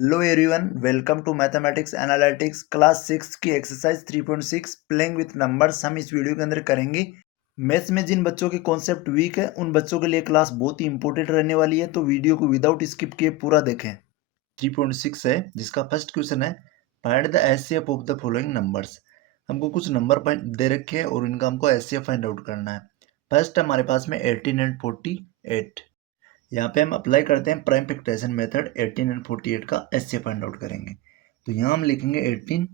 Hello everyone, welcome to mathematics analytics class 6 की exercise 3.6 playing with numbers. हम इस video के अंदर करेंगे मैथ्स में जिन बच्चों के कॉन्सेप्ट वीक है उन बच्चों के लिए क्लास बहुत ही इंपॉर्टेंट रहने वाली है, तो वीडियो को विदाउट स्किप किए पूरा देखें। 3.6 है जिसका फर्स्ट क्वेश्चन है find the HCF of the following numbers. हमको कुछ नंबर दे रखे हैं और इनका हमको एचसीएफ फाइंड आउट करना है। फर्स्ट हमारे पास में 18 एंड 48। यहाँ पे हम अप्लाई करते हैं प्राइम फैक्टराइजेशन मेथड। 18 एंड 48 का एचसीएफ फाइंड आउट करेंगे। तो यहाँ हम लिखेंगे 18।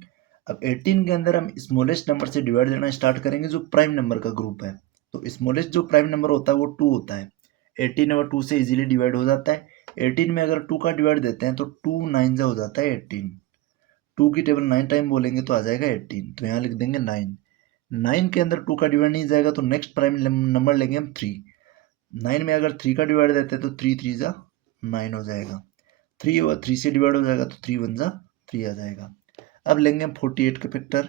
अब 18 के अंदर हम स्मॉलेस्ट नंबर से डिवाइड देना स्टार्ट करेंगे जो प्राइम नंबर का ग्रुप है। तो स्मॉलेस्ट जो प्राइम नंबर होता है वो 2 होता है। 18 अगर 2 से इजीली डिवाइड हो जाता है। 18 में अगर 2 का डिवाइड देते हैं तो 2 9 हो जाता है 18। 2 की टेबल 9 टाइम बोलेंगे तो आ जाएगा 18, तो यहाँ लिख देंगे 9। 9 के अंदर 2 का डिवाइड नहीं जाएगा तो नेक्स्ट प्राइम नंबर लेंगे हम 3। 9 में अगर 3 का डिवाइड देते हैं तो 3 3 जा 9 हो जाएगा। 3 और 3 से डिवाइड हो जाएगा तो 3 1 जा 3 आ जाएगा। अब लेंगे हम 48 का फैक्टर।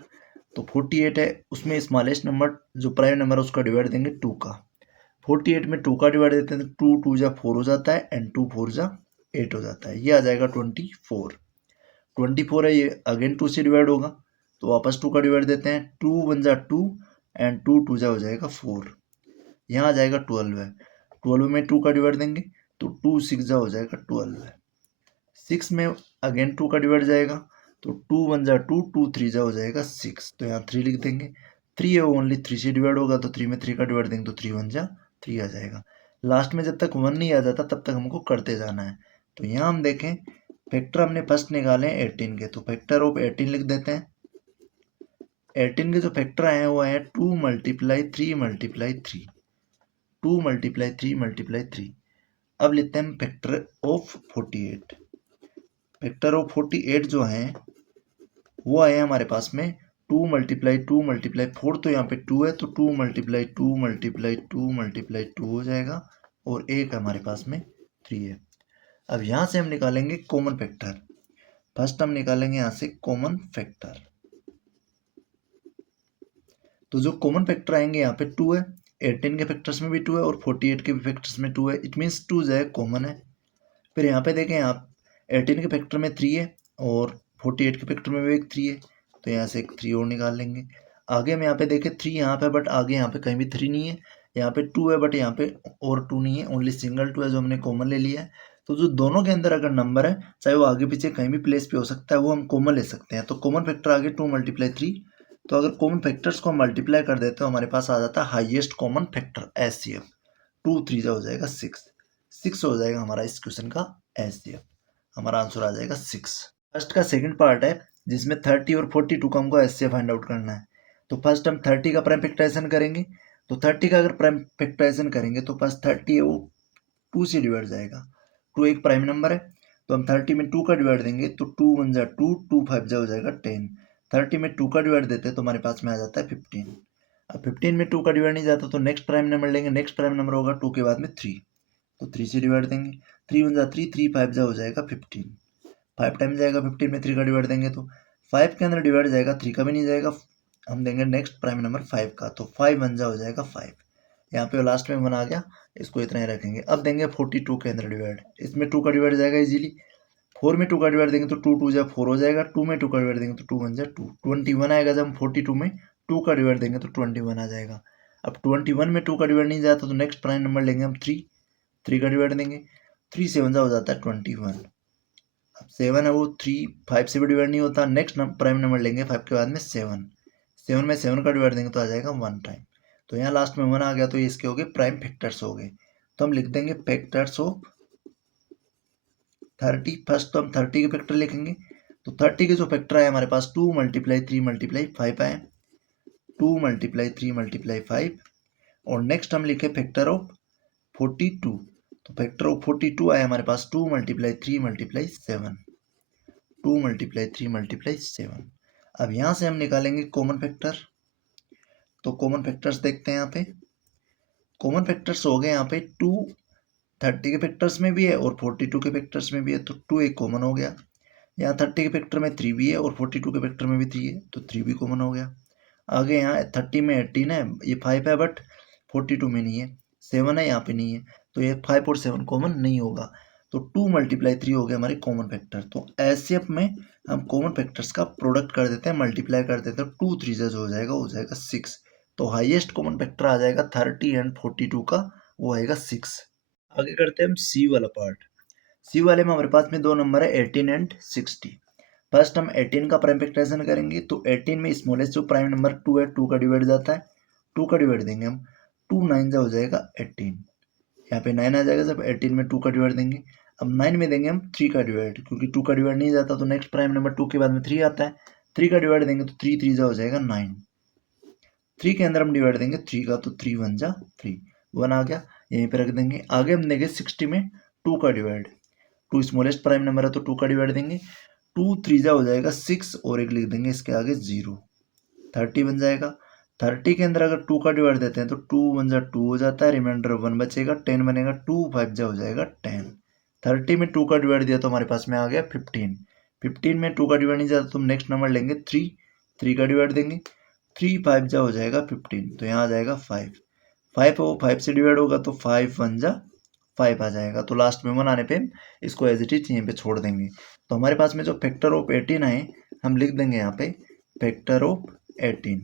तो 48 है, उसमें स्मॉलेस्ट नंबर जो प्राइम नंबर है उसका डिवाइड देंगे 2 का। 48 में 2 का डिवाइड देते हैं तो 2 2 जा 4 हो जाता है एंड 2 4 जा 8 हो जाता है। ये आ जाएगा 24। 24 है, ये अगेन 2 से डिवाइड होगा तो वापस 2 का डिवाइड देते हैं। 2 1 जा 2 एंड 2 2 जा हो जाएगा 4। यहाँ आ जाएगा 12 है। 12 में 2 का डिवाइड देंगे तो 2 6 जा हो जाएगा 12 है। 6 में अगेन 2 का डिवाइड जाएगा तो 2 1 जा 2 2 3 जा हो जाएगा 6। तो यहाँ 3 लिख देंगे। 3 है, वो ओनली 3 से डिवाइड होगा तो 3 में 3 का डिवाइड देंगे तो 3 1 जा 3 आ जाएगा। लास्ट में जब तक 1 नहीं आ जाता तब तक हमको करते जाना है। तो यहाँ हम देखें फैक्टर हमने फर्स्ट निकाले 18 के, तो फैक्टर ऑफ 18 लिख देते हैं। 18 के जो फैक्टर आए हैं वो आए 2 मल्टीप्लाई 3 मल्टीप्लाई 3। 2 multiply 3 multiply 3। अब लेते हैं फैक्टर ऑफ 48। फैक्टर ऑफ 48 जो है वो आए हमारे पास में 2 मल्टीप्लाई 2 मल्टीप्लाई 4। तो यहाँ पे 2 है तो 2 मल्टीप्लाई 2 मल्टीप्लाई 2 मल्टीप्लाई 2 हो जाएगा और एक हमारे पास में 3 है। अब यहाँ से हम निकालेंगे कॉमन फैक्टर। फर्स्ट हम निकालेंगे यहाँ से कॉमन फैक्टर। तो जो कॉमन फैक्टर आएंगे यहाँ पे 2 है। 18 के फैक्टर्स में भी 2 है और 48 के भी फैक्टर्स में 2 है। इट मीन्स 2 जो है कॉमन है। फिर यहाँ पे देखें आप 18 के फैक्टर में 3 है और 48 के फैक्टर में भी एक 3 है, तो यहाँ से एक 3 और निकाल लेंगे। आगे हम यहाँ पे देखें 3 यहाँ पे, बट आगे यहाँ पे कहीं भी 3 नहीं है। यहाँ पे 2 है बट यहाँ पे और 2 नहीं है, ओनली सिंगल 2 है जो हमने कॉमन ले लिया है। तो जो दोनों के अंदर अगर नंबर है चाहे वो आगे पीछे कहीं भी प्लेस पे हो सकता है वो हम कॉमन ले सकते हैं। तो कॉमन फैक्टर आगे 2 मल्टीप्लाई 3। तो अगर कॉमन फैक्टर्स को मल्टीप्लाई कर देते तो हमारे पास आ जाता है हाइएस्ट कॉमन फैक्टर एचसीएफ। 2 3 हो जाएगा 6 हो जाएगा हमारा इस क्वेश्चन का एचसीएफ। हमारा आंसर आ जाएगा 6। फर्स्ट का सेकंड पार्ट है जिसमें 30 और 42 का हमको एचसीएफ फाइंड आउट करना है। तो फर्स्ट हम 30 का प्राइम फैक्टराइजेशन करेंगे। तो 30 का अगर प्राइम फैक्टराइजेशन करेंगे तो फर्स्ट 30 है वो 2 से डिवाइड जाएगा। 2 एक प्राइम नंबर है तो हम 30 में 2 का डिवाइड देंगे तो 2 1 जा 2 2 5 जा हो जाएगा 10। 30 में 2 का डिवाइड देते हैं तो हमारे पास में आ जाता है 15। अब 15 में 2 का डिवाइड नहीं जाता तो नेक्स्ट प्राइम नंबर लेंगे। नेक्स्ट प्राइम नंबर होगा 2 के बाद में 3, तो 3 से डिवाइड देंगे। 3 1 जा 3 3 5 जा हो जाएगा 15। 5 टाइम जाएगा 15 में 3 का डिवाइड देंगे तो 5 के अंदर डिवाइड जाएगा, 3 का भी नहीं जाएगा। हम देंगे नेक्स्ट प्राइम नंबर 5 का, तो 5 1 जा हो जाएगा 5। यहाँ पे लास्ट में 1 आ गया, इसको इतना ही रखेंगे। अब देंगे 42 के अंदर डिवाइड। इसमें 2 का डिवाइड जाएगा इजीली। 4 में 2 का डिवाइड देंगे तो 2 2 जा 4 हो जाएगा। 2 में 2 का डिवाइड देंगे तो 2 1 जा 2 21 आएगा। जब हम 42 में 2 का डिवाइड देंगे तो 21 आ जाएगा। अब 21 में 2 का डिवाइड नहीं जाता तो नेक्स्ट प्राइम नंबर लेंगे हम 3 का डिवाइड देंगे। 3 7 जा हो जाता है 21। अब 7 है वो 3 5 से भी डिवाइड नहीं होता। नेक्स्ट प्राइम नंबर लेंगे 5 के बाद में 7। 7 में 7 का डिवाइड देंगे तो आ जाएगा 1 टाइम। तो यहाँ लास्ट में 1 आ गया तो ये इसके हो गए प्राइम फैक्टर्स हो गए। तो हम लिख देंगे फैक्टर्स ऑफ 30। फर्स्ट तो हम 30 के फैक्टर लिखेंगे। तो 30 के जो फैक्टर है हमारे पास 2 मल्टीप्लाई 3 मल्टीप्लाई 5 आए। 2 मल्टीप्लाई 3 मल्टीप्लाई 5 और नेक्स्ट हम लिखे फैक्टर ऑफ 42। तो फैक्टर ऑफ 42 आए हमारे पास 2 मल्टीप्लाई 3 मल्टीप्लाई 7। 2 multiply 3 multiply 7। अब यहाँ से हम निकालेंगे कॉमन फैक्टर। तो कॉमन फैक्टर्स देखते हैं यहाँ पे। कॉमन फैक्टर्स हो गए यहाँ पे 2 30 के फैक्टर्स में भी है और 42 के फैक्टर्स में भी है, तो 2 एक कॉमन हो गया। यहाँ 30 के फैक्टर में 3 भी है और 42 के फैक्टर में भी 3 है, तो 3 भी कॉमन हो गया। आगे यहाँ 30 में 18 है, ये 5 है बट 42 में नहीं है। 7 है, यहाँ पे नहीं है, तो ये 5 और 7 कॉमन नहीं होगा। तो 2 मल्टीप्लाई 3 हो गया हमारे कॉमन फैक्टर। तो एचसीएफ में हम कॉमन फैक्टर्स का प्रोडक्ट कर देते हैं, मल्टीप्लाई कर देते हैं, 2 3 जो हो जाएगा 6। तो हाईएस्ट कॉमन फैक्टर आ जाएगा 30 एंड 42 का, वो आएगा 6। आगे करते हैं हम सी वाला पार्ट। सी वाले में हमारे पास में दो नंबर है 18 एंड 60। फर्स्ट हम 18 का प्राइम फैक्टराइजेशन करेंगे। तो 18 में स्मॉलेस्ट जो प्राइम नंबर 2 है, 2 का डिवाइड जाता है, 2 का डिवाइड देंगे हम, 2 9 जा हो जाएगा 18। यहाँ पे 9 आ जाएगा जब 18 में 2 का डिवाइड देंगे। अब 9 में देंगे हम 3 का डिवाइड, क्योंकि 2 का डिवाइड नहीं जाता तो नेक्स्ट प्राइम नंबर 2 के बाद में 3 आता है। 3 का डिवाइड देंगे तो 3 3 जा हो जाएगा 9। 3 के अंदर हम डिवाइड देंगे 3 का, तो 3 1 जा 3, 1 आ गया, यहीं पे रख देंगे। आगे हम देंगे 60 में 2 का डिवाइड, 2 स्मॉलेस्ट प्राइम नंबर है तो 2 का डिवाइड देंगे, 2 3 जा हो जाएगा 6 और एक लिख देंगे इसके आगे 0, 30 बन जाएगा। 30 के अंदर अगर 2 का डिवाइड देते हैं तो 2 1 जा 2 हो जाता है, रिमाइंडर 1 बचेगा, 10 बनेगा, 2 5 जा हो जाएगा 10। 30 में 2 का डिवाइड दिया तो हमारे पास में आ गया 15। 15 में 2 का डिवाइड नहीं जाता तो हम नेक्स्ट नंबर लेंगे 3, 3 का डिवाइड देंगे, 3 5 जा हो जाएगा 15, तो यहाँ आ जाएगा 5। 5 वो 5 से डिवाइड होगा तो 5 1 जा 5 आ जाएगा। तो लास्ट में 1 आने पे इसको एज इट इज यहीं पे छोड़ देंगे। तो हमारे पास में जो फैक्टर ऑफ 18 आए हम लिख देंगे यहाँ पे फैक्टर ऑफ 18।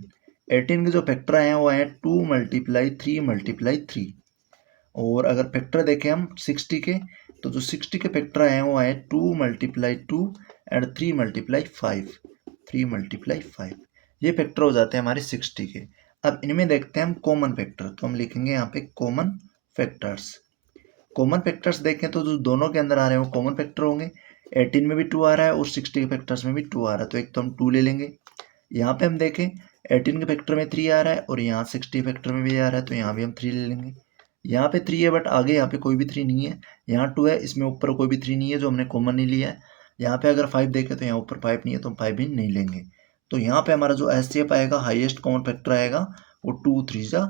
18 के जो फैक्टर आए हैं वो आए 2 मल्टीप्लाई 3 मल्टीप्लाई 3। और अगर फैक्टर देखें हम 60 के, तो जो 60 के फैक्टर आए हैं वो आए 2 मल्टीप्लाई 2 एंड 3 मल्टीप्लाई 5, 3 मल्टीप्लाई 5। ये फैक्टर हो जाते हैं हमारे 60 के। अब इनमें देखते हैं हम कॉमन फैक्टर, तो हम लिखेंगे यहाँ पे कॉमन फैक्टर्स। कॉमन फैक्टर्स देखें तो जो दोनों के अंदर आ रहे हैं वो कॉमन फैक्टर होंगे। 18 में भी 2 आ रहा है और 60 के फैक्टर्स में भी 2 आ रहा है, तो एक तो हम 2 ले लेंगे। यहाँ पे हम देखें 18 के फैक्टर में 3 आ रहा है और यहाँ 60 फैक्टर में भी आ रहा है, तो यहाँ भी हम 3 ले लेंगे। यहाँ पे 3 है बट आगे यहाँ पे कोई भी 3 नहीं है, यहाँ 2 है, इसमें ऊपर कोई भी 3 नहीं है जो हमने कॉमन नहीं लिया है। यहाँ पे अगर 5 देखें तो यहाँ ऊपर 5 नहीं है तो हम 5 भी नहीं लेंगे। तो यहाँ पे हमारा जो एचसीएफ आएगा, हाईएस्ट कॉमन फैक्टर आएगा, वो 2 3 जा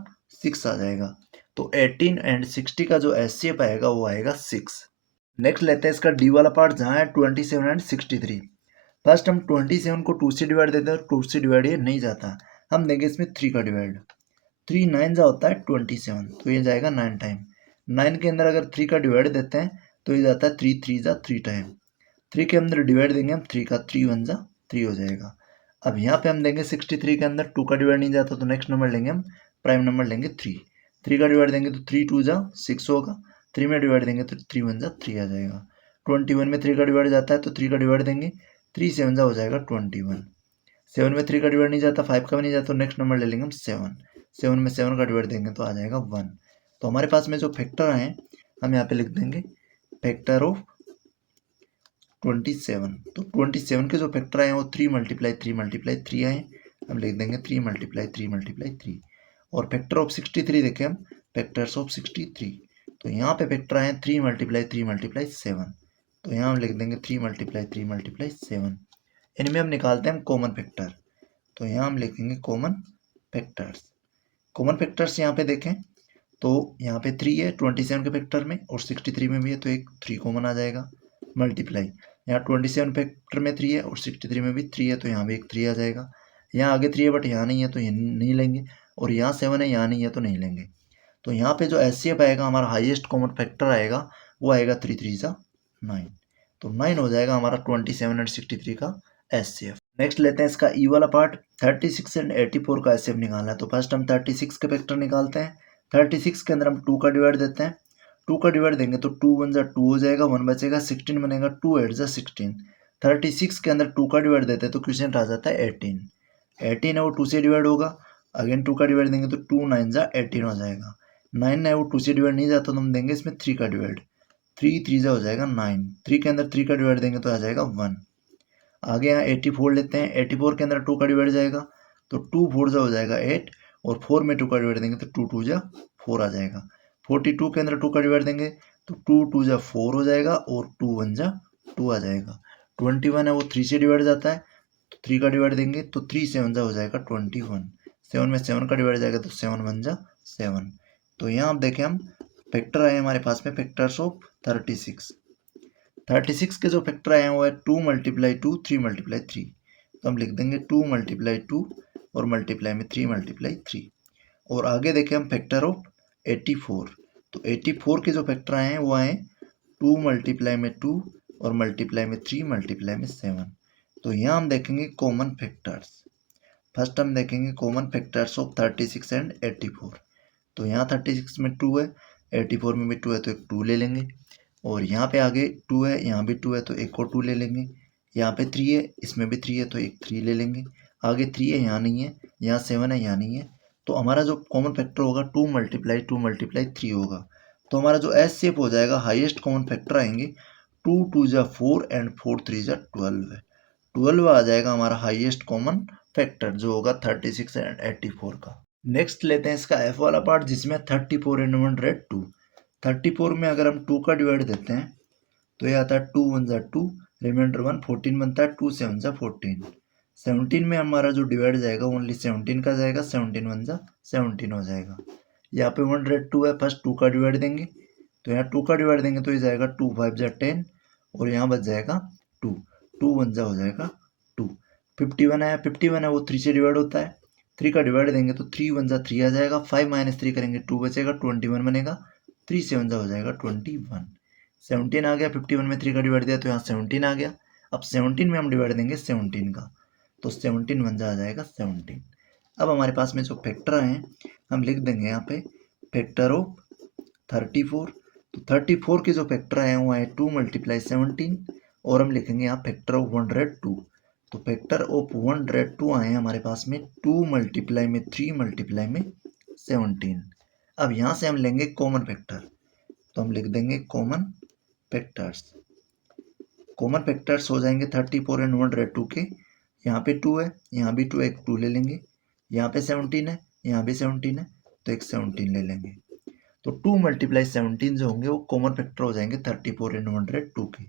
6 आ जाएगा। तो 18 एंड 60 का जो एचसीएफ आएगा वो आएगा 6। नेक्स्ट लेते हैं इसका डी वाला पार्ट, जहाँ है 27 एंड 63। फर्स्ट हम 27 को 2 से डिवाइड देते हैं, 2 से डिवाइड ये नहीं जाता, हम देंगे इसमें 3 का डिवाइड। 3 9 जा होता है 27, तो ये जाएगा 9 टाइम। 9 के अंदर अगर 3 का डिवाइड देते हैं तो ये जाता है 3 3 जा 3 टाइम। 3 के अंदर डिवाइड देंगे हम 3 का, 3 1 जा 3 हो जाएगा। अब यहाँ पे हम देंगे 63 के अंदर 2 का डिवाइड नहीं जाता तो नेक्स्ट नंबर लेंगे हम, प्राइम नंबर लेंगे 3। 3 का डिवाइड देंगे तो 3 2 जा 6 होगा, 3 में डिवाइड देंगे तो 3 1 जा 3 आ जाएगा। 21 में 3 का डिवाइड जाता है तो 3 का डिवाइड देंगे, 3 7 जा हो जाएगा 21। 7 में 3 का डिवाइड नहीं जाता, 5 का भी नहीं जाता, तो नेक्स्ट नंबर ले लेंगे हम 7। 7 में 7 का डिवाइड देंगे तो आ जाएगा 1। तो हमारे पास में जो फैक्टर आए हम यहाँ पे लिख देंगे फैक्टर ऑफ 27। तो 27 के जो फैक्टर आए हैं वो 3 मल्टीप्लाई 3 मल्टीप्लाई 3 आए, हम लिख देंगे 3 मल्टीप्लाई 3 मल्टीप्लाई 3। और फैक्टर ऑफ 63 देखें हम, फैक्टर्स ऑफ 63, तो यहाँ पे फैक्टर आए हैं 3 मल्टीप्लाई 3 मल्टीप्लाई 7, तो यहाँ हम लिख देंगे 3 मल्टीप्लाई 3 मल्टीप्लाई 7। इनमें हम निकालते हैं कॉमन फैक्टर, तो यहाँ हम लिखेंगे कॉमन फैक्टर्स। कॉमन फैक्टर्स यहाँ पे देखें तो यहाँ पे 3 है 27 के फैक्टर में और 63 में भी है, तो एक 3 कॉमन आ जाएगा। मल्टीप्लाई यहाँ 27 फैक्टर में 3 है और 63 में भी 3 है, तो यहाँ भी एक 3 आ जाएगा। यहाँ आगे 3 है बट यहाँ नहीं है तो ये नहीं लेंगे, और यहाँ 7 है यहाँ नहीं है तो नहीं लेंगे। तो यहाँ पे जो एचसीएफ आएगा हमारा हाईएस्ट कॉमन फैक्टर आएगा वो आएगा 3 3 जा 9, तो 9 हो जाएगा हमारा 27 एंड 63 का एचसीएफ। नेक्स्ट लेते हैं इसका ई वाला पार्ट, 36 एंड 84 का एचसीएफ निकालना है। तो फर्स्ट हम 36 के फैक्टर निकालते हैं। 36 के अंदर हम 2 का डिवाइड देते हैं, 2 का डिवाइड देंगे तो 2 1 जा 2 हो जाएगा, 1 बचेगा, 16 बनेगा, 2 8 जा 16। 36 के अंदर 2 का डिवाइड देते हैं तो क्वेश्चन आ जाता है 18। 18 है वो 2 से डिवाइड होगा, अगेन 2 का डिवाइड देंगे तो 2 9 जा 18 हो जाएगा। 9 है वो 2 से डिवाइड नहीं जाता तो हम देंगे इसमें 3 का डिवाइड, 3 3 जा हो जाएगा 9। 3 के अंदर 3 का डिवाइड देंगे तो आ जाएगा 1। आगे यहाँ 84 लेते हैं, 84 के अंदर 2 का डिवाइड जाएगा तो 2 4 जा हो जाएगा 8, और 4 में 2 का डिवाइड देंगे तो 2 2 जा 4 आ जाएगा। 42 के अंदर 2 का डिवाइड देंगे तो 2 2 जा 4 हो जाएगा और 2 1 जा 2 आ जाएगा। 21 है वो 3 से डिवाइड जाता है तो 3 का डिवाइड देंगे तो 3 7 जा हो जाएगा 21। 7 में 7 का डिवाइड जाएगा तो 7 1 जा 7। तो यहाँ आप देखें हम फैक्टर आए हमारे पास में फैक्टर्स ऑफ 36। 36 के जो फैक्टर आए हैं वो है 2 मल्टीप्लाई 2 3 मल्टीप्लाई 3, तो हम लिख देंगे 2 मल्टीप्लाई 2 और मल्टीप्लाई में 3 मल्टीप्लाई 3। और आगे देखें हम फैक्टर ऑफ 84, तो 84 के जो फैक्टर आए हैं वो आए 2 मल्टीप्लाई में 2 और मल्टीप्लाई में 3 मल्टीप्लाई में 7। तो यहाँ हम देखेंगे कॉमन फैक्टर्स। फर्स्ट हम देखेंगे कॉमन फैक्टर्स ऑफ 36 एंड 84। तो यहाँ 36 में 2 है, 84 में भी 2 है, तो एक 2 ले लेंगे। और यहाँ पे आगे 2 है, यहाँ भी 2 है, तो एक और 2 ले लेंगे। यहाँ पे 3 है, इसमें भी 3 है, तो एक 3 ले लेंगे। आगे 3 है, यहाँ नहीं है, यहाँ 7 है, यहाँ नहीं है। तो हमारा जो कॉमन फैक्टर होगा 2 मल्टीप्लाई 3 होगा। तो हमारा जो एस शेप हो जाएगा, हाईएस्ट कॉमन फैक्टर आएंगे 2 2 जा 4 एंड 4 3 जा 12 है। 12 आ जाएगा हमारा हाईएस्ट कॉमन फैक्टर जो होगा 36 एंड 84 का। नेक्स्ट लेते हैं इसका एफ वाला पार्ट जिसमें 34 एंड 102। 34 में अगर हम 2 का डिवाइड देते हैं तो ये आता है 2 1 जा 2, रिमाइंडर 1, 14 बनता है, 2 7 जा 14। 17 में हमारा जो डिवाइड जाएगा ओनली 17 का जाएगा, 17 1 जा 17 हो जाएगा। यहाँ पे 102 है, फर्स्ट 2 का डिवाइड देंगे तो यहाँ 2 का डिवाइड देंगे तो ये जाएगा 2 5 जा 10 और यहाँ बच जाएगा 2, 2 1 जा हो जाएगा 2। 51 है, 51 है वो 3 से डिवाइड होता है, 3 का डिवाइड देंगे तो 3 1 जा 3 आ जाएगा, 5 माइनस 3 करेंगे 2 बचेगा, 21 बनेगा, 3 7 जा हो जाएगा 21। 17 आ गया, 51 में 3 का डिवाइड दिया तो यहाँ 17 आ गया। अब 17 में हम डिवाइड देंगे 17 का तो 17 1 जा आ जाएगा 17। अब हमारे पास में जो फैक्टर हैं हम लिख देंगे यहाँ पे फैक्टर ऑफ 34। तो 34 के जो फैक्टर आए वो आए 2 मल्टीप्लाई 17 और हम लिखेंगे यहाँ फैक्टर ऑफ 102। तो फैक्टर ऑफ 102 आए हमारे पास में 2 मल्टीप्लाई में 3 मल्टीप्लाई में 17। अब यहाँ से हम लेंगे कॉमन फैक्टर तो हम लिख देंगे कॉमन फैक्टर्स। कॉमन फैक्टर्स हो जाएंगे 34 एंड 102 के। यहाँ पे 2 है, यहाँ भी 2 है, एक 2 ले लेंगे। यहाँ पे 17 है, यहाँ भी 17 है, तो एक 17 ले लेंगे। तो 2 मल्टीप्लाई 17 जो होंगे वो कॉमन फैक्टर हो जाएंगे 34 एंड 102 के।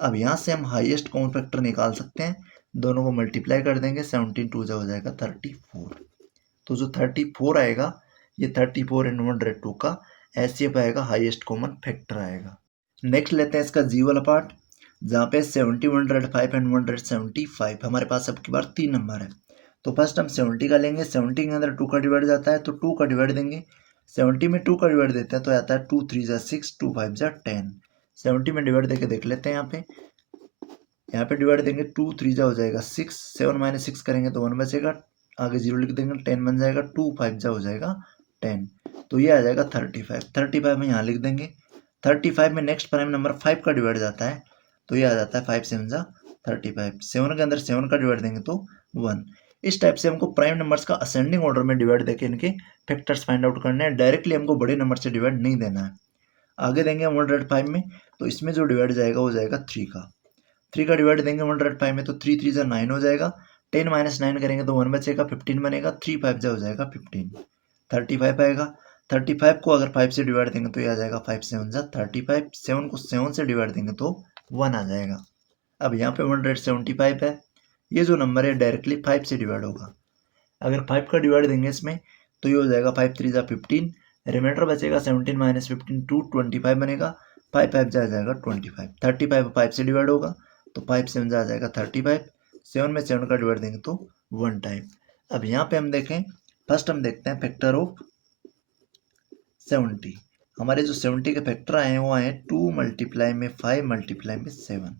अब यहाँ से हम हाईएस्ट कॉमन फैक्टर निकाल सकते हैं, दोनों को मल्टीप्लाई कर देंगे, 17 2 जो हो जाएगा 34। तो जो 34 आएगा ये 34 एंड 102 का एचसीएफ आएगा, हाईएस्ट कॉमन फैक्टर आएगा। नेक्स्ट लेते हैं इसका जी वाला पार्ट जहाँ पे 70 105 एंड 175 हमारे पास अब की बार 3 नंबर है। तो फर्स्ट हम 70 का लेंगे, 70 के अंदर 2 का डिवाइड जाता है तो 2 का डिवाइड देंगे। 70 में 2 का डिवाइड देते हैं तो आता है 2 3 जा 6, 2 5 जा 10। 70 में डिवाइड देके देख लेते हैं यहाँ पे डिवाइड देंगे 2 3 जा हो जाएगा 6, 7 माइनस 6 करेंगे तो 1 बचेगा, आगे 0 लिख देंगे, 10 बन जाएगा, 2 5 जा हो जाएगा 10। तो ये आ जाएगा 35। 35 में यहाँ लिख देंगे। 35 में नेक्स्ट प्राइम नंबर 5 का डिवाइड जाता है तो ये आ जाता है 5 7 जा 35। 7 के अंदर 7 का डिवाइड देंगे तो 1। इस टाइप से हमको प्राइम नंबर्स का असेंडिंग ऑर्डर में डिवाइड देके इनके फैक्टर्स फाइंड आउट करने हैं, डायरेक्टली हमको बड़े नंबर से डिवाइड नहीं देना है। आगे देंगे 105 में तो इसमें जो डिवाइड जाएगा वो जाएगा 3 का। 3 का डिवाइड देंगे 105 में तो 3 3 जा 9 हो जाएगा, 10 माइनस 9 करेंगे तो 1 बचेगा, 15 बनेगा, 3 5 जा हो जाएगा 15। 35 आएगा, 35 को अगर 5 से डिवाइड देंगे तो ये आ जाएगा 5 7 जा 35, 7 को 7 से डिवाइड देंगे तो 1 आ जाएगा। अब यहाँ पे 175 है, ये जो नंबर है डायरेक्टली 5 से डिवाइड होगा। अगर 5 का डिवाइड देंगे इसमें तो ये हो जाएगा 5 3 जा 15, रिमाइंडर बचेगा 17 माइनस 15 2 25 बनेगा, 5 5 जा आ जाएगा 25। 35 5 से डिवाइड होगा तो 5 7 जा आ जाएगा 35, 7 में 7 का डिवाइड देंगे तो 1 टाइम। अब यहाँ पे हम देखें, फर्स्ट हम देखते हैं फैक्टर ऑफ 70। हमारे जो 70 के फैक्टर आए हैं वो आए 2 मल्टीप्लाई में 5 मल्टीप्लाई में 7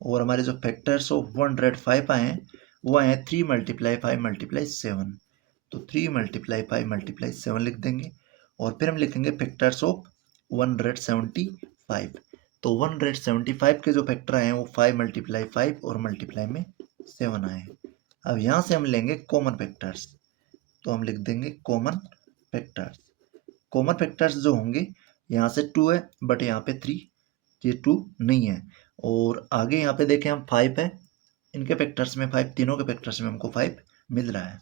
और हमारे जो फैक्टर्स ऑफ 105 आए हैं वो आए हैं 3 मल्टीप्लाई 5 मल्टीप्लाई 7। तो 3 मल्टीप्लाई 5 मल्टीप्लाई 7 लिख देंगे और फिर हम लिखेंगे फैक्टर्स ऑफ 175। तो 175 के जो फैक्टर आए हैं वो 5 मल्टीप्लाई 5 और मल्टीप्लाई में 7 आए हैं। अब यहाँ से हम लेंगे कॉमन फैक्टर्स तो हम लिख देंगे कॉमन फैक्टर्स। कॉमन फैक्टर्स जो होंगे यहाँ से 2 है बट यहाँ पे 3, ये 2 नहीं है। और आगे यहाँ पे देखें हम 5 है, इनके फैक्टर्स में 5, तीनों के फैक्टर्स में हमको 5 मिल रहा है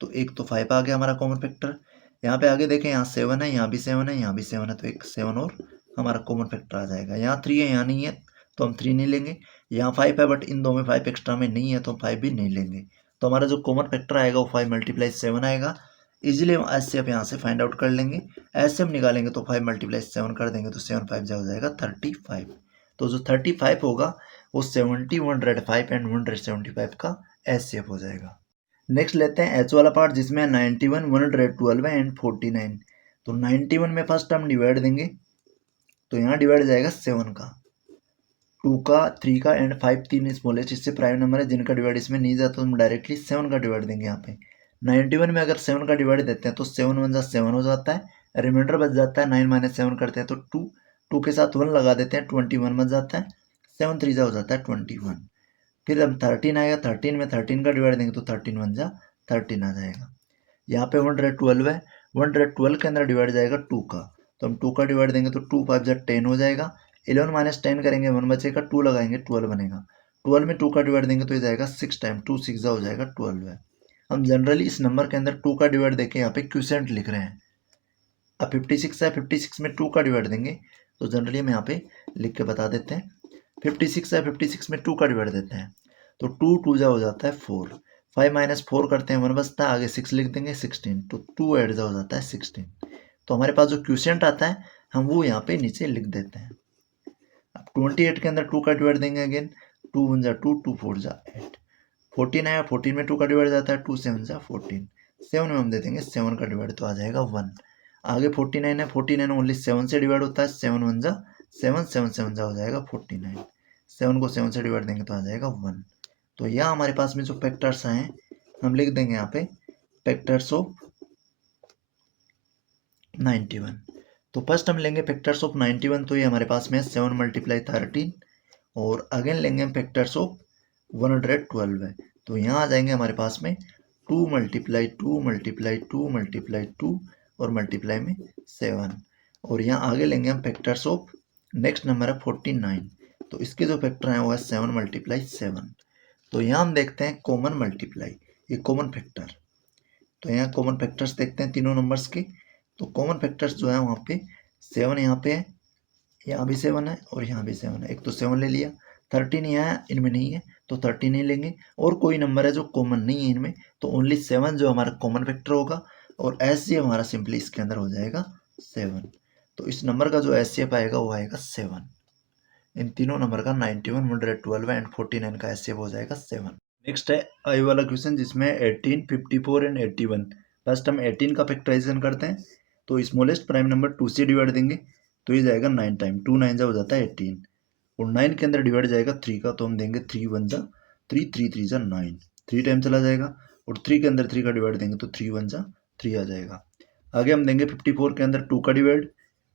तो एक तो 5 आ गया हमारा कॉमन फैक्टर। यहाँ पे आगे देखें यहाँ 7 है, यहाँ भी 7 है, यहाँ भी 7 है, तो एक 7 और हमारा कॉमन फैक्टर आ जाएगा। यहाँ 3 है, यहाँ नहीं है तो हम 3 नहीं लेंगे। यहाँ 5 है बट इन दो में 5 एक्स्ट्रा में नहीं है तो हम 5 भी नहीं लेंगे। तो हमारा जो कॉमन फैक्टर आएगा वो 5 मल्टीप्लाई 7 आएगा। इजीली हम ऐसे आप यहाँ से फाइंड आउट कर लेंगे। ऐसे हम निकालेंगे तो 5 मल्टीप्लाई 7 कर देंगे तो 7 5 जा हो जाएगा 35। तो जो 35 होगा वो 70 105 एंड 175 का एचसीएफ हो जाएगा। नेक्स्ट लेते हैं एच वाला पार्ट जिसमें 91 112 एंड 49। तो 91 में फर्स्ट हम डिवाइड देंगे तो यहाँ डिवाइड जाएगा 7 का, 2 का, 3 का एंड 5 तीन स्मॉलेस्ट इससे प्राइम नंबर है जिनका डिवाइड इसमें नहीं जाता, तो हम डायरेक्टली 7 का डिवाइड देंगे यहाँ पे। 91 में अगर 7 का डिवाइड देते हैं तो 7 1 जा 7 हो जाता है, रिमाइंडर बच जाता है। 9 माइनस 7 करते हैं तो 2, 2 के साथ 1 लगा देते हैं, 21 बच जाता है। 7 3 जा हो जाता है 21। फिर अब 13 आएगा, 13 में 13 का डिवाइड देंगे तो 13 1 जा 13 आ जाएगा। यहाँ पे 112 है, 112 के अंदर डिवाइड जाएगा 2 का, तो हम 2 का डिवाइड देंगे तो 2 5 जा 10 हो जाएगा। 11 माइनस 10 करेंगे 1 बचेगा, 2 लगाएंगे 12 बनेगा। 12 में 2 का डिवाइड देंगे तो ये जाएगा 6 टाइम, 2 6 जा हो जाएगा 12 है। हम जनरली इस नंबर के अंदर 2 का डिवाइड देके यहाँ पे क्यूसेंट लिख रहे हैं। अब 56 है, 56 में 2 का डिवाइड देंगे तो जनरली हम यहाँ पे लिख के बता देते हैं। 56 है, 56 में 2 का डिवाइड देते हैं तो 2 2 जा हो जाता है 4, 5 माइनस 4 करते हैं 1 बचता है, आगे 6 लिख देंगे 16, तो 2 ऐड जा हो जाता है 16। तो हमारे पास जो क्यूसेंट आता है हम वो यहाँ पे नीचे लिख देते हैं। अब 28 के अंदर 2 का डिवाइड देंगे, अगेन 2 1 जा 2, 2 4 जा 8। 14 आया, 14 में 2 का डिवाइड जाता है, 2 7 जा 14। 7 में हम दे देंगे 7 का डिवाइड तो आ जाएगा 1। आगे 49 है, 49 ओनली 7 से डिवाइड होता है, 7 1 जा 7, 7 7 जा हो जाएगा 49। 7 को 7 से डिवाइड देंगे तो आ जाएगा 1। तो यहाँ हमारे पास में जो फैक्टर्स हैं हम लिख देंगे यहाँ पे फैक्टर्स ऑफ 91। तो फर्स्ट हम लेंगे फैक्टर्स ऑफ 91, तो ये हमारे पास में 7 मल्टीप्लाई 13, और अगेन लेंगे हम फैक्टर्स ऑफ 112 है, तो यहाँ आ जाएंगे हमारे पास में 2 मल्टीप्लाई 2 मल्टीप्लाई 2 मल्टीप्लाई 2 और मल्टीप्लाई में 7, और यहाँ आगे लेंगे हम फैक्टर्स ऑफ नेक्स्ट नंबर है 49, तो इसके जो फैक्टर हैं वो है 7 मल्टीप्लाई 7। तो यहाँ हम देखते हैं कॉमन मल्टीप्लाई, ये कॉमन फैक्टर, तो यहाँ कॉमन फैक्टर्स देखते हैं तीनों नंबर्स के। तो कॉमन फैक्टर्स जो है वहाँ पे 7 यहाँ पे है, यहाँ भी 7 है और यहाँ भी 7 है, एक तो 7 ले लिया। 13 यहाँ है, इनमें नहीं है तो 13 नहीं लेंगे, और कोई नंबर है जो कॉमन नहीं है इनमें तो ओनली 7 जो हमारा कॉमन फैक्टर होगा, और एस हमारा सिंपली इसके अंदर हो जाएगा 7। तो इस नंबर का जो एस आएगा वो आएगा 7। इन तीनों नंबर का 91, 112 एंड 49 का एस हो जाएगा 7। नेक्स्ट है आई वाला क्वेश्चन जिसमें 18, 54 एंड 81। फर्स्ट हम 18 का फैक्टराइजेशन करते हैं, तो स्मॉलेस्ट प्राइम नंबर 2 से डिवाइड देंगे तो ये जाएगा 9 टाइम, 2 9 जा हो जाता है 18, और 9 के अंदर डिवाइड जाएगा 3 का, तो हम देंगे 3 1 जा 3, 3 3 जा 9, 3 टाइम चला जाएगा, और 3 के अंदर 3 का डिवाइड देंगे तो 3 1 जा 3 आ जाएगा। आगे हम देंगे 54 के अंदर 2 का डिवाइड,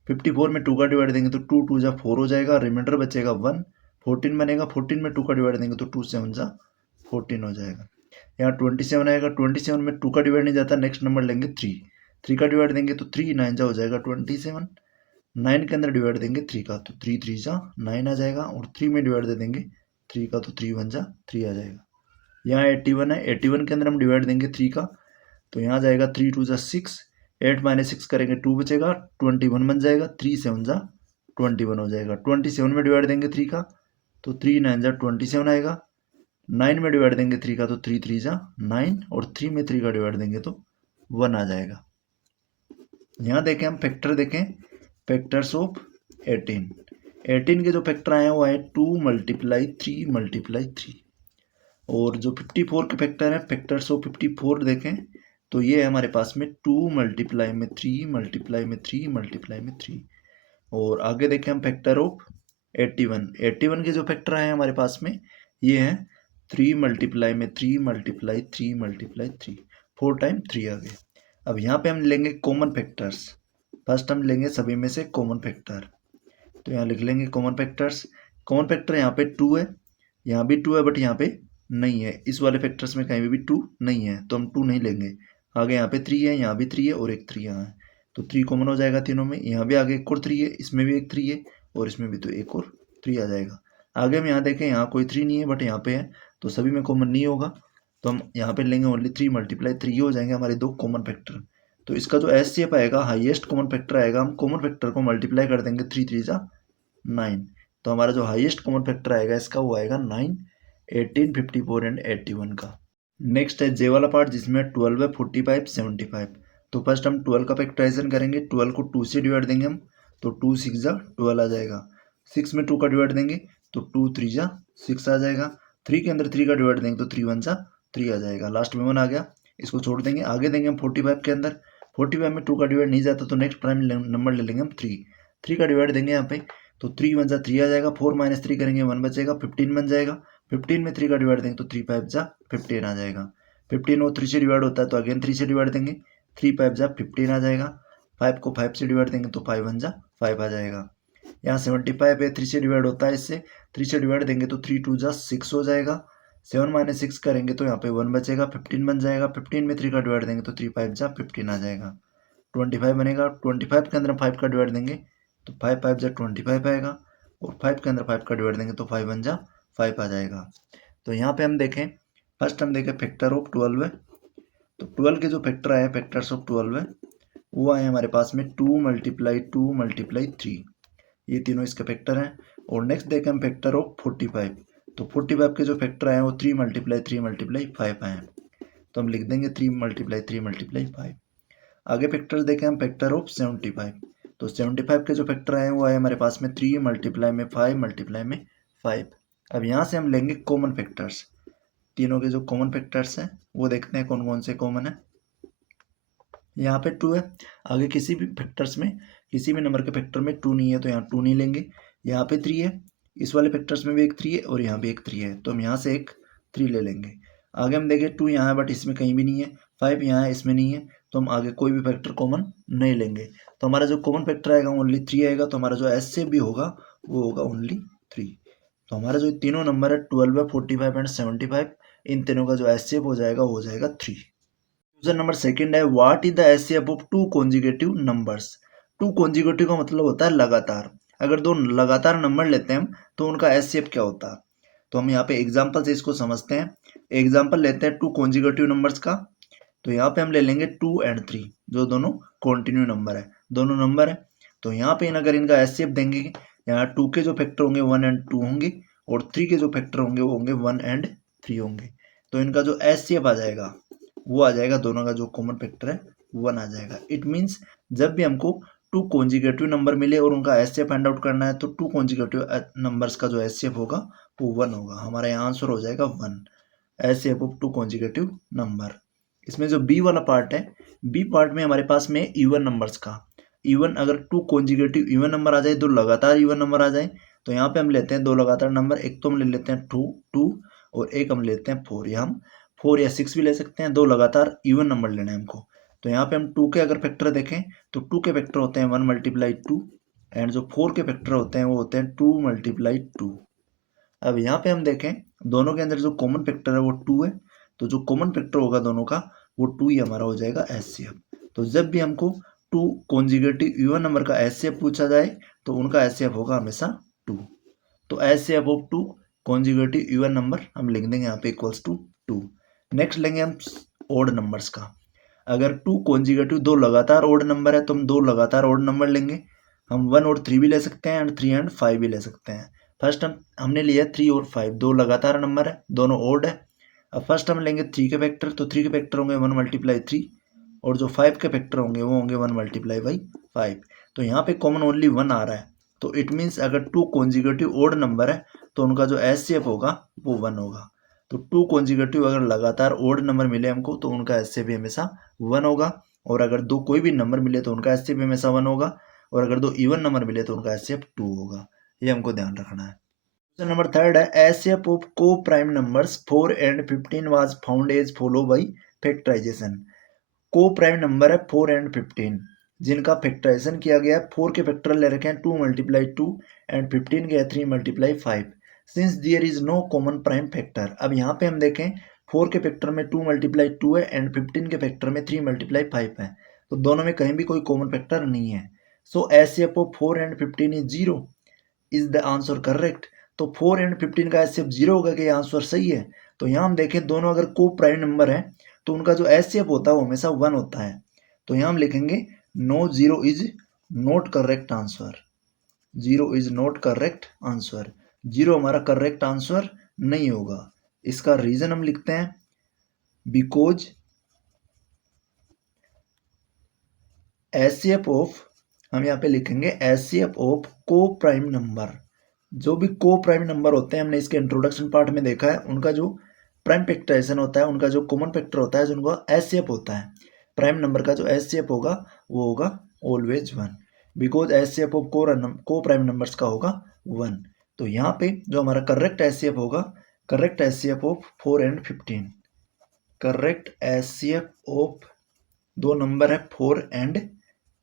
54 में 2 का डिवाइड देंगे तो 2 2 जा 4 हो जाएगा, रिमाइंडर बचेगा 1, 14 बनेगा, 14 में 2 का डिवाइड देंगे तो 2 7 जा 14 हो जाएगा। यहाँ 27 आएगा, 27 में 2 का डिवाइड नहीं जाता, नेक्स्ट नंबर लेंगे 3, 3 का डिवाइड देंगे तो 3 9 जा हो जाएगा 27, 9 के अंदर डिवाइड देंगे 3 का तो 3 3 जा 9 आ जाएगा, और 3 में डिवाइड दे देंगे 3 का तो 3 1 जा 3 आ जाएगा। यहाँ 81 है, 81 के अंदर हम डिवाइड देंगे 3 का, तो यहाँ जाएगा 3 2 जा 6, 8 माइनस 6 करेंगे 2 बचेगा, 21 बन जाएगा, 3 7 जा 21 हो जाएगा। 27 में डिवाइड देंगे 3 का तो 3 9 जा 27 आएगा, 9 में डिवाइड देंगे 3 का तो 3 3 जा 9, और 3 में 3 का डिवाइड देंगे तो 1 आ जाएगा। यहाँ देखें हम फैक्टर देखें, फैक्टर्स ऑफ 18, 18 के जो फैक्टर आए हैं वो आए 2 मल्टीप्लाई 3 मल्टीप्लाई 3, और जो 54 के फैक्टर हैं फैक्टर्स ऑफ 54 देखें तो ये है हमारे पास में 2 मल्टीप्लाई में 3 मल्टीप्लाई में 3 मल्टीप्लाई में 3, और आगे देखें हम फैक्टर ऑफ 81, 81 के जो फैक्टर हैं हमारे पास में ये हैं 3 मल्टीप्लाई में 3 मल्टीप्लाई 3 मल्टीप्लाई 3, 4 टाइम 3 आ गए। अब यहाँ पे हम लेंगे कॉमन फैक्टर्स, फर्स्ट हम लेंगे सभी में से कॉमन फैक्टर, तो यहाँ लिख लेंगे कॉमन फैक्टर्स। कॉमन फैक्टर यहाँ पे 2 है, यहाँ भी 2 है बट यहाँ पे नहीं है, इस वाले फैक्टर्स में कहीं भी 2 नहीं है तो हम 2 नहीं लेंगे। आगे यहाँ पे 3 है, यहाँ भी 3 है और एक 3 यहाँ है, तो 3 कॉमन हो जाएगा तीनों में। यहाँ भी आगे एक और 3 है, इसमें भी एक 3 है और इसमें भी तो एक और 3 आ जाएगा। आगे हम यहाँ देखें यहाँ कोई 3 नहीं है बट यहाँ पे है, तो सभी में कॉमन नहीं होगा, तो हम यहाँ पे लेंगे ओनली 3 मल्टीप्लाई 3 हो जाएंगे हमारे दो कॉमन फैक्टर। तो इसका जो एस शेप आएगा हाईएस्ट कॉमन फैक्टर आएगा, हम कॉमन फैक्टर को मल्टीप्लाई कर देंगे 3 3 जा 9, तो हमारा जो हाईएस्ट कॉमन फैक्टर आएगा इसका वो आएगा 9, 18, 54 एंड 81 का। नेक्स्ट है जे वाला पार्ट जिसमें 12 है, 45, 75। तो फर्स्ट हम 12 का फैक्टराइजेशन करेंगे, 12 को 2 से डिवाइड देंगे हम तो 2 6 जा 12 आ जाएगा, 6 में 2 का डिवाइड देंगे तो 2 3 जा 6 आ जाएगा, 3 के अंदर 3 का डिवाइड देंगे तो 3 1 जा 3 आ जाएगा, लास्ट में 1 आ गया, इसको छोड़ देंगे। आगे देंगे हम 45 के अंदर, 45 में 2 का डिवाइड नहीं जाता तो नेक्स्ट प्राइम नंबर ले लेंगे हम 3, 3 का डिवाइड देंगे यहाँ पे तो 3 वन जा 3 आ जाएगा, 4 माइनस 3 करेंगे 1 बचेगा, 15 बन जाएगा। 15 में 3 का डिवाइड देंगे तो 3 5 जा 15 आ जाएगा। 15 वो 3 से डिवाइड होता है तो अगेन 3 से डिवाइड देंगे, 3 5 जा 15 आ जाएगा। 5 को 5 से डिवाइड देंगे तो 5 वन जा 5 आ जाएगा। यहाँ 75 है, 3 से डिवाइड होता है, इससे 3 से डिवाइड देंगे तो 3 2 जा 6 हो जाएगा। 7 माइनस 6 करेंगे तो यहाँ पे 1 बचेगा, 15 बन जाएगा। 15 में 3 का डिवाइड देंगे तो 3 5 जा 15 आ जाएगा। 25 बनेगा, 25 के अंदर 5 का डिवाइड देंगे तो 5 5 जा 25 आएगा, और 5 के अंदर 5 का डिवाइड देंगे तो 5 वन जा 5 आ जाएगा। तो यहाँ पे हम देखें, फर्स्ट हम देखें फैक्टर ऑफ 12 है, तो 12 के जो फैक्टर आए फैक्टर्स ऑफ 12 है वो आए हमारे पास में 2 मल्टीप्लाई 3, ये तीनों इसके फैक्टर हैं। और नेक्स्ट देखें हम फैक्टर ऑफ 45, तो 45 के जो फैक्टर आए वो 3 मल्टीप्लाई 5 आए, तो हम लिख देंगे 3 मल्टीप्लाई 5। आगे फैक्टर देखें हम फैक्टर ऑफ 75, तो 75 के जो फैक्टर आए वो आए हमारे पास में 3 मल्टीप्लाई में 5। अब यहाँ से हम लेंगे कॉमन फैक्टर्स, तीनों के जो कॉमन फैक्टर्स हैं वो देखते हैं कौन कौन से कॉमन है। यहाँ पे 2 है, आगे किसी भी फैक्टर्स में किसी भी नंबर के फैक्टर में 2 नहीं है तो यहाँ 2 नहीं लेंगे। यहाँ पे 3 है, इस वाले फैक्टर्स में भी एक 3 है और यहाँ भी एक 3 है, तो हम यहाँ से एक 3 ले लेंगे। आगे हम देखें 2 यहाँ है बट इसमें कहीं भी नहीं है, 5 यहाँ है इसमें नहीं है, तो हम आगे कोई भी फैक्टर कॉमन नहीं लेंगे। तो हमारा जो कॉमन फैक्टर आएगा ओनली 3 आएगा, तो हमारा जो एस से भी होगा वो होगा ओनली 3। तो हमारा जो तीनों नंबर है 12 है, 45 एंड 75, इन तीनों का जो एस हो जाएगा वो हो जाएगा 3। क्वेश्चन नंबर सेकंड है, what is the HCF of two consecutive numbers. Two consecutive का मतलब होता है लगातार, अगर दो लगातार नंबर लेते हैं हम तो उनका एचसीएफ क्या होता है। तो हम यहाँ पे एग्जांपल से इसको समझते हैं। एग्जांपल लेते हैं टू कॉन्जिक्यूटिव नंबर्स का, तो यहाँ पे हम ले लेंगे 2 एंड 3, जो दोनों कॉन्टिन्यू नंबर है, दोनों नंबर है। तो यहाँ पे अगर इनका एचसीएफ देंगे, यहाँ 2 के जो फैक्टर होंगे 1 एंड 2 होंगे, और 3 के जो फैक्टर होंगे वो होंगे 1 एंड 3 होंगे। तो इनका जो एचसीएफ आ जाएगा वो आ जाएगा, दोनों का जो कॉमन फैक्टर है 1 आ जाएगा। इट मीन्स जब भी हमको टू कॉन्जिक्यूटिव नंबर मिले और उनका एचसीएफ फाइंड आउट करना है तो टू कॉन्जिक्यूटिव नंबर्स का जो एचसीएफ होगा वो 1 होगा। हमारा यहाँ आंसर हो जाएगा 1, HCF of two consecutive number. इसमें जो बी वाला पार्ट है, बी पार्ट में हमारे पास में इवन नंबर्स का, इवन अगर टू कॉन्जिक्यूटिव इवन नंबर आ जाए, दो लगातार इवन नंबर आ जाए, तो यहाँ पे हम लेते हैं दो लगातार नंबर, एक तो हम ले लेते हैं 2 और एक हम लेते हैं 4, या हम 4 या 6 भी ले सकते हैं, दो लगातार इवन नंबर लेना है हमको। तो यहाँ पे हम 2 के अगर फैक्टर देखें तो 2 के फैक्टर होते हैं 1 मल्टीप्लाई 2, एंड जो 4 के फैक्टर होते हैं वो होते हैं 2 मल्टीप्लाई 2। अब यहाँ पे हम देखें दोनों के अंदर जो कॉमन फैक्टर है वो 2 है, तो जो कॉमन फैक्टर होगा दोनों का वो 2 ही हमारा हो जाएगा एचसीएफ। तो जब भी हमको टू कॉन्जिक्यूटिव इवन नंबर का एचसीएफ पूछा जाए तो उनका एचसीएफ होगा हमेशा 2। तो HCF of two consecutive even number हम लिख देंगे यहाँ पे इक्वल्स टू 2। नेक्स्ट लेंगे हम ओड नंबर्स का। अगर टू कॉन्जिक्यूटिव दो लगातार ओड नंबर है तो हम दो लगातार ओड नंबर लेंगे, हम 1 और 3 भी ले सकते हैं एंड 3 एंड 5 भी ले सकते हैं। फर्स्ट हमने लिया 3 और 5, दो लगातार नंबर है, दोनों ओड है। अब फर्स्ट हम लेंगे 3 के फैक्टर, तो 3 के फैक्टर होंगे 1 मल्टीप्लाई 3, और जो 5 के फैक्टर होंगे वो होंगे 1 मल्टीप्लाई बाई 5। तो यहाँ पे कॉमन ओनली 1 आ रहा है, तो इट मीन्स अगर टू कॉन्जिक्यूटिव ओड नंबर है तो उनका जो एचसीएफ होगा वो 1 होगा। तो टू कॉन्जिक्यूटिव अगर लगातार ओड नंबर मिले हमको तो उनका एचसीएफ भी हमेशा 1 होगा, और अगर दो कोई भी नंबर मिले तो उनका एचसीएफ भी हमेशा 1 होगा, और अगर दो इवन नंबर मिले तो उनका एचसीएफ 2 होगा। ये हमको ध्यान रखना है। क्वेश्चन नंबर थर्ड है, HCF of coprime numbers 4 and 15 was found as follow by factorization. Coprime number है 4 एंड 15 जिनका फैक्टराइजेशन किया गया है, 4 के फैक्टर ले रखे हैं 2 मल्टीप्लाई 2 एंड 15 के 3 multiply 5, since there is no common prime factor. अब यहाँ पे हम देखें 4 के फैक्टर में 2 मल्टीप्लाई 2 है एंड 15 के फैक्टर में 3 मल्टीप्लाई 5 है, तो दोनों में कहीं भी कोई कॉमन फैक्टर नहीं है। So HCF of 4 and 15 is 0, is the answer correct. तो 4 एंड 15 का एचसीएफ 0 होगा कि आंसर सही है। तो यहाँ हम देखें दोनों अगर को प्राइम नंबर है तो उनका जो एचसीएफ होता है वो हमेशा 1 होता है। तो यहाँ हम लिखेंगे no, 0 is not correct answer, 0 is not correct answer, 0 हमारा करेक्ट आंसर नहीं होगा। इसका रीजन हम लिखते हैं बिकॉज एचसीएफ ऑफ, हम यहाँ पे लिखेंगे HCF of coprime number, जो भी को प्राइम नंबर होते हैं हमने इसके इंट्रोडक्शन पार्ट में देखा है, उनका जो प्राइम फैक्टराइजेशन होता है, उनका जो कॉमन फैक्टर होता है, जो उनका एचसीएफ होता है, प्राइम नंबर का जो एचसीएफ होगा वो होगा always 1। Because H C F of coprime numbers का होगा 1। तो यहाँ पे जो हमारा करेक्ट एच सी एफ होगा, correct H C F of 4 and 15, correct H C F of दो नंबर है 4 and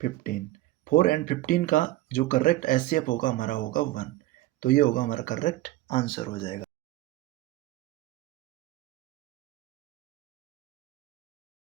15, 4 and 15 का जो करेक्ट एच सी एफ होगा हमारा होगा 1। तो ये होगा हमारा करेक्ट आंसर हो जाएगा।